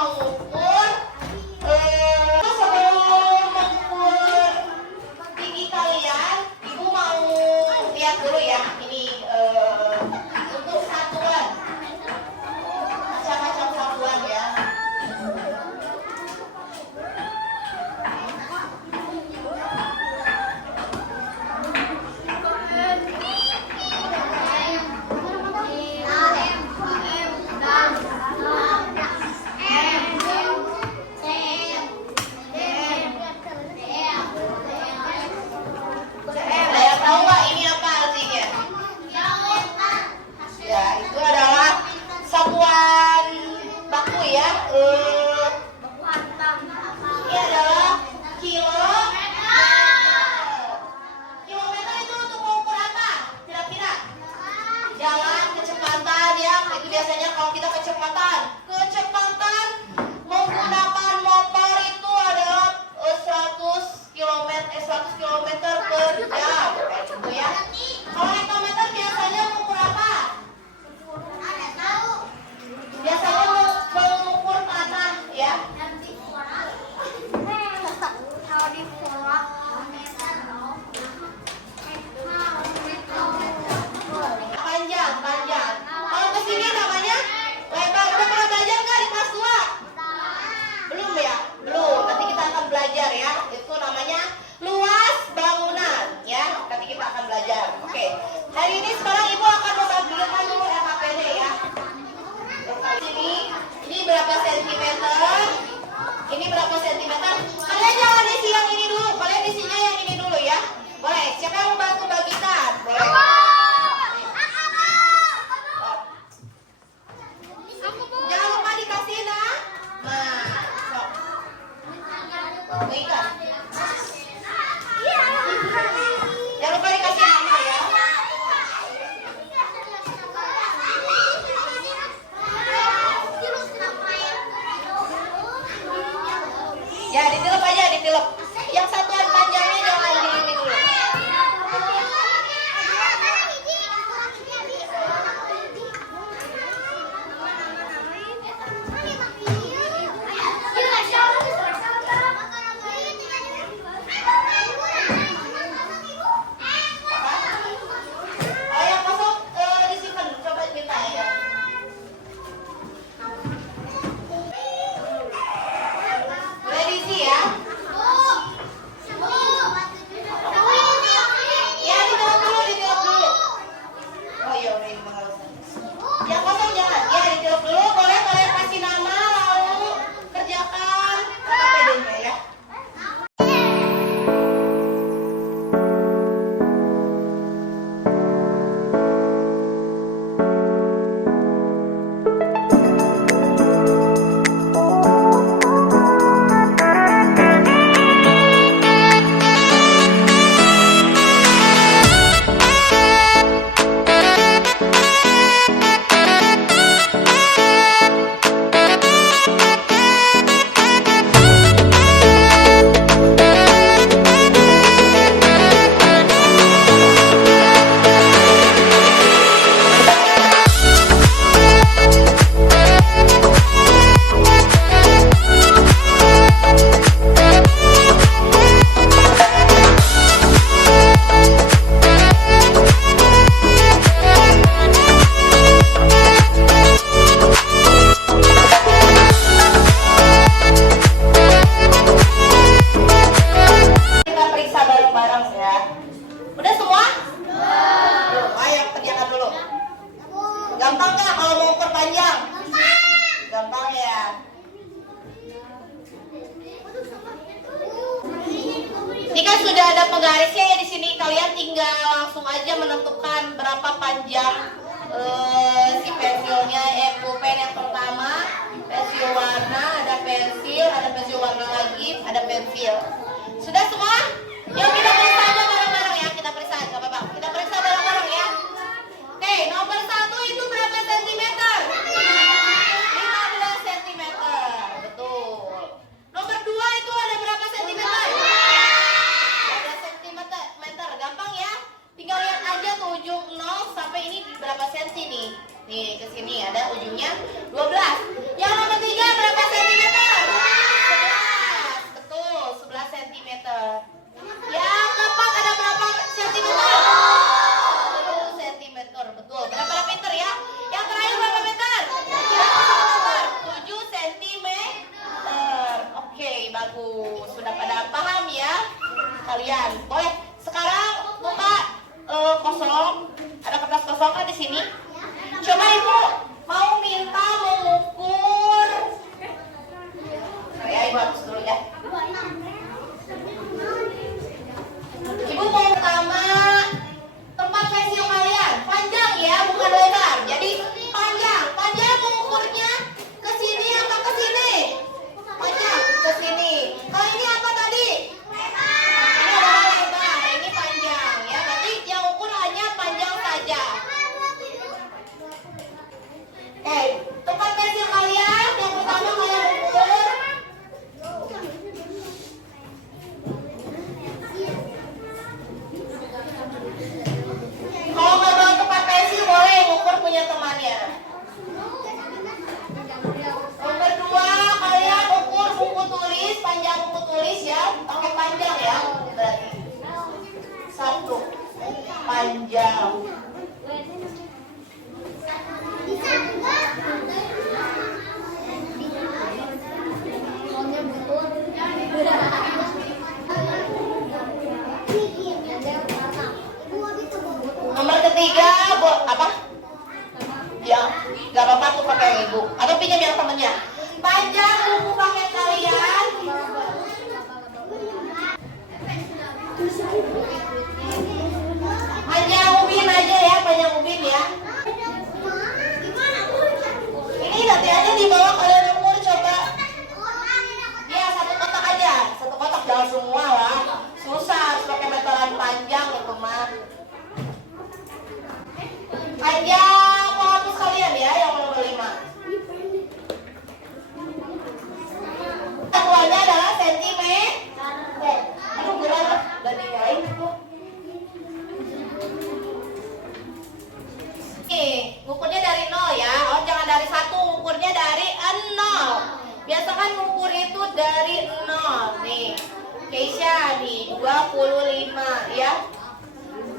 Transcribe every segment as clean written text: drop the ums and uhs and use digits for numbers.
mau ngukur, sebelum mengukur tinggi kalian, ibu mau lihat dulu ya. Ini untuk satuan, macam-macam satuan ya. Biasanya kalau kita kecepatan menggunakan motor itu adalah 100 km per jam kayak gitu ya. Kalau hektometer biasanya mengukur apa? Biasanya mengukur tanah ya. Panjang. Kalau kesini namanya lebar. Udah pernah belajar nggak di kelas 2? Belum ya? Belum. Nanti kita akan belajar ya. Itu namanya luas bangunan ya. Nanti kita akan belajar. Oke. Hari ini sekarang ibu akan membagikan dulu LKPD ya. Ini berapa sentimeter? Ini berapa sentimeter? Kalian jangan isi yang ini dulu. Kalian isinya yang ini dulu ya. Boleh. Siapa yang mau bantu bagikan? Boleh. Jangan lupa dikasih nama. Ikan. Jangan lupa dikasih nama ya. Ya, ditilep aja, ditilep. Yang satuan panjangnya jangan di ini dulu. Yang kosong disimpan, coba minta ya. Boleh diisi ya. Ya, ditilep dulu. Oh iya, udah ini nggak usah. Yang kosong jangan. Ya, ditilep dulu. Boleh kalian kasih nama lalu kerjakan LKPD-nya ya. Kita periksa bareng-bareng ya. Udah semua? Belum. Ayo kerjakan dulu. Gampang nggak kalau mau ukur panjang? Gampang ya. Ini kan sudah ada penggarisnya ya di sini. Kalian tinggal langsung aja menentukan berapa panjang si pensilnya. Pulpen yang pertama, pensil warna, ada pensil warna lagi, ada pensil. Sudah semua? Yuk kita periksa aja bareng-bareng ya. Kita periksa, nggak apa-apa. Kita periksa bareng-bareng ya. Oke, nomor 1 itu berapa sentimeter? 15 sentimeter. Betul. Nomor 2 itu ada berapa sentimeter? Ada sentimeter. Gampang ya. Tinggal lihat aja tuh ujung 0 sampai ini berapa senti nih. Nih, ke sini ada ujungnya 12. Yang nomor 3 berapa sentimeter? bagus. Sudah pada paham ya kalian? Boleh sekarang buka kosong. Ada kertas kosong kan di sini? Coba ibu mau minta mengukur. Ya ibu hapus dulu ya. Ibu mau pertama tempat pensil kalian panjang ya, bukan lebar. Jadi panjang. Panjang mengukurnya ke sini apa ke sini? Panjang ke sini. Kalau ini apa tadi? Ini adalah lebar. Ini panjang ya. Berarti yang ukur hanya panjang saja. Oke, tempat pensil kalian yang pertama kalian ukur. Kalau nggak bawa tempat pensil boleh ukur punya temannya. Yang kedua kalian ukur buku tulis, panjang buku tulis ya, pakai panjang ya. Berarti 1 panjang. Nomor ketiga, apa? Ya, nggak apa-apa tuh pakai yang ibu. Atau pinjam yang temennya. Panjang buku paket kalian. Panjang ubin aja ya, panjang ubin ya. Ini nanti aja dibawa kalian ukur coba. Ya, 1 kotak aja. 1 kotak jangan semua lah. Susah, pakai meteran panjang itu mah. Panjang penghapus kalian ya yang nomor 5. Satuannya adalah sentimeter. Aduh berat, udah diain tuh. Nih, ukurnya dari 0 ya. Oh jangan dari 1, ukurnya dari 0. Biasa kan ukur itu dari 0. Nih, Keisha nih 25 ya.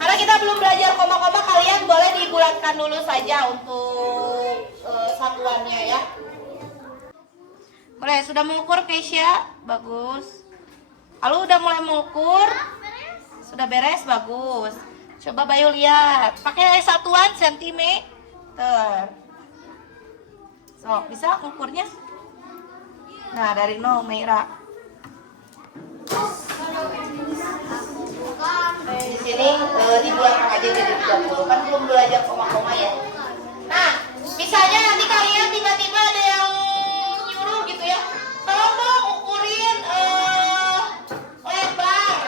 Karena kita belum belajar koma-koma, kalian boleh dibulatkan dulu saja untuk satuannya ya. Boleh, sudah mengukur Keisha? Bagus. Lalu udah mulai mengukur? Sudah beres? Bagus. Coba Bayu lihat. Pakai satuan sentimeter. So, bisa ukurnya? Nah, dari 0 merah. Di sini dibuatkan aja jadi 30. Kan belum belajar koma-koma ya. Nah, misalnya nanti kalian tiba-tiba ada yang nyuruh gitu ya. Tolong dong ukurin lebar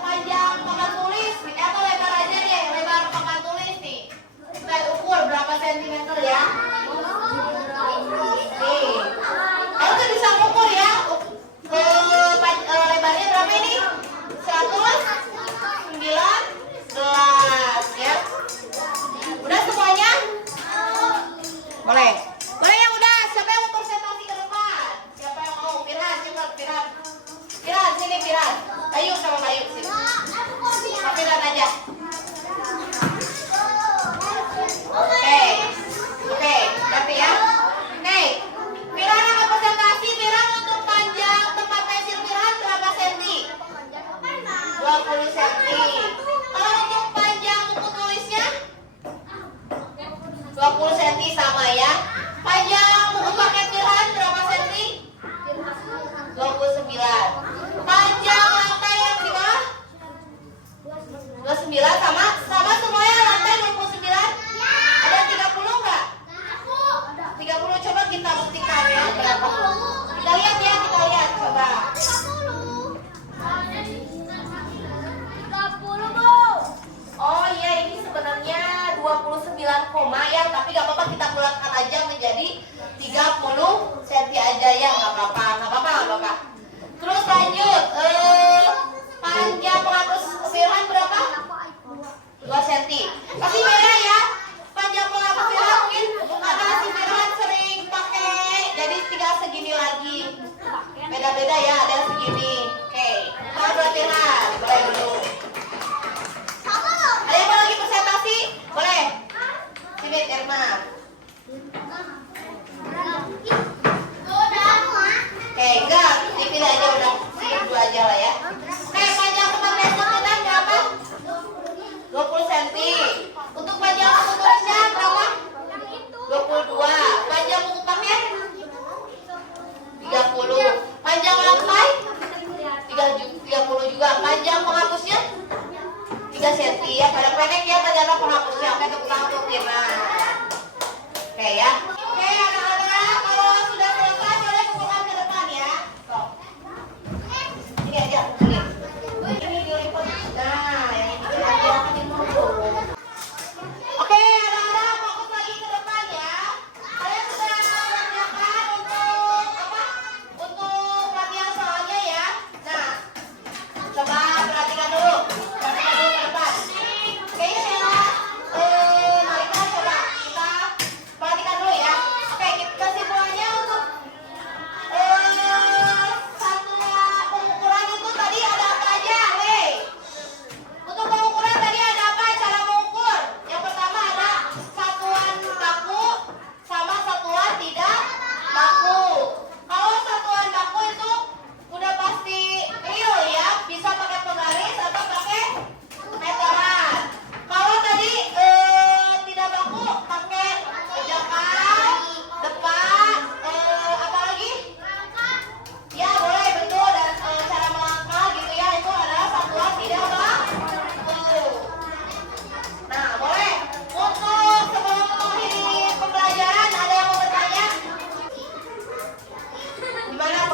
panjang papan tulis atau lebar aja deh, lebar papan tulis nih. Kita ukur berapa sentimeter ya. Nih. Kamu tuh bisa ukur ya. Lebarnya berapa ini? 119 ya. Udah semuanya? Boleh. Boleh yang udah. Siapa yang mau presentasi ke depan? Siapa yang mau? Piran, cepat Piran. Piran, sini Piran. Bayu sama Bayu sini. Pak Piran aja. Oke, ngerti ya? Oke. Piran akan presentasi. Piran untuk panjang tempat pensil Piran berapa senti? 20 cm. Kalau untuk panjang buku tulisnya 20 cm sama ya. Panjang buku paket Piran berapa cm? 29. Panjang lantai yang di bawah 29 sama semuanya lantai 29. Ada 30 enggak? 30. Coba kita buktikan ya berapa. Kita lihat ya, kita lihat coba. 30 Bu. Oh iya, ini sebenarnya 29 koma ya, tapi gak apa-apa kita bulatkan aja menjadi 30 cm aja ya, gak apa-apa. Terus lanjut, panjang penghapus Firhan berapa? 2 cm. Kasih beda ya, panjang penghapus Firhan mungkin karena si Firhan sering pakai, jadi tinggal segini lagi. Beda-beda ya, ada segini. Oke, kalau buat Firhan, boleh dulu. Ada yang mau lagi presentasi? Boleh? Sini Irma. Oke,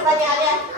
pertanyaannya.